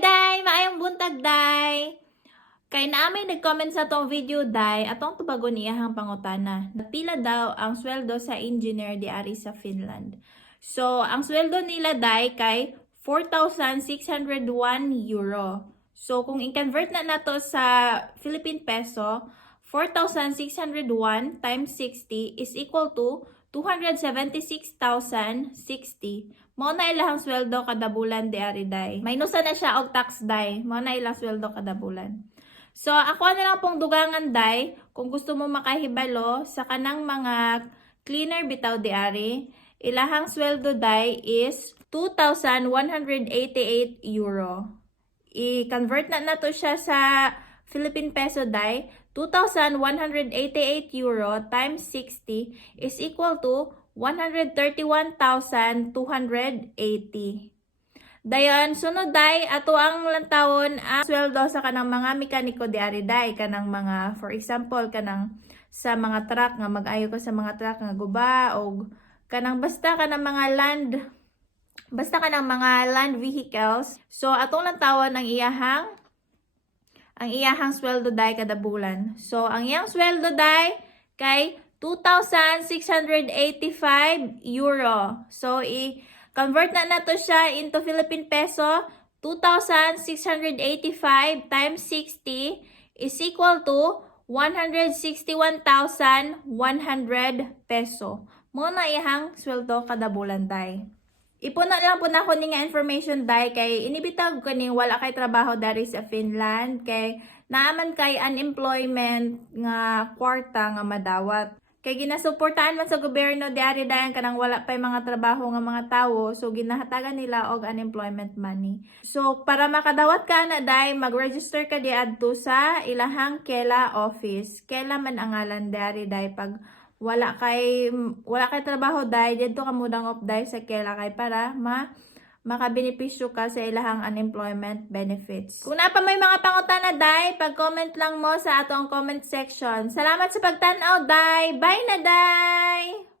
day! Maayong buntag, day! Kay naamay nag-comment sa tong video, day, atong tubagon iyahang pangutana. Pila daw ang sweldo sa engineer di ari sa Finland. So, ang sweldo nila, day, kay 4,601 euro. So, kung i-convert na nato sa Philippine peso, 4,601 times 60 is equal to 276,060. Mo na ilang sweldo kada bulan di ari day. Na siya og tax day. Mo na ilang sweldo kada bulan. So, ako na lang pong dugangan day kung gusto mo makahibalo sa kanang mga cleaner bitaw di ari. Ilahang sweldo day is 2,188 euro. I-convert na nato siya sa Philippine peso day. 2,188 euro times 60 is equal to 131,280. Dayon, sunod day, ato ang lantawon ang sweldo sa kanang mga mekaniko di ari day. Kanang mga, for example, kanang sa mga truck nga mag-ayo ka sa mga truck nga guba o kanang basta kanang mga land basta kanang mga land vehicles. So, atong lantawon ang iyahang ang iyahang sweldo day kada bulan. So, ang iyang sweldo day kay 2,685 euro. So, i-convert na nato siya into Philippine peso. 2,685 times 60 is equal to 161,100 peso. Mo na iyang sweldo kada bulan day. Ipuna lang po na ni nga information dai kay inibitag ko ning wala kay trabaho dari sa Finland kay naaman kay unemployment nga kwarta nga madawat. Kay ginasuportahan man sa gobyerno di ari dayan kanang wala pay mga trabaho nga mga tawo so ginahatagan nila og unemployment money. So para makadawat ka na dai mag-register ka di adto sa ilahang Kela office. Kela man ang ngalan dari dai pag wala kay wala kay trabaho dai dito ka mudang off dai sa kela kay para ma makabenepisyo ka sa ilahang unemployment benefits. Kung na pa may mga pangutana dai, pag-comment lang mo sa atong comment section. Salamat sa pagtanaw dai. Bye na dai.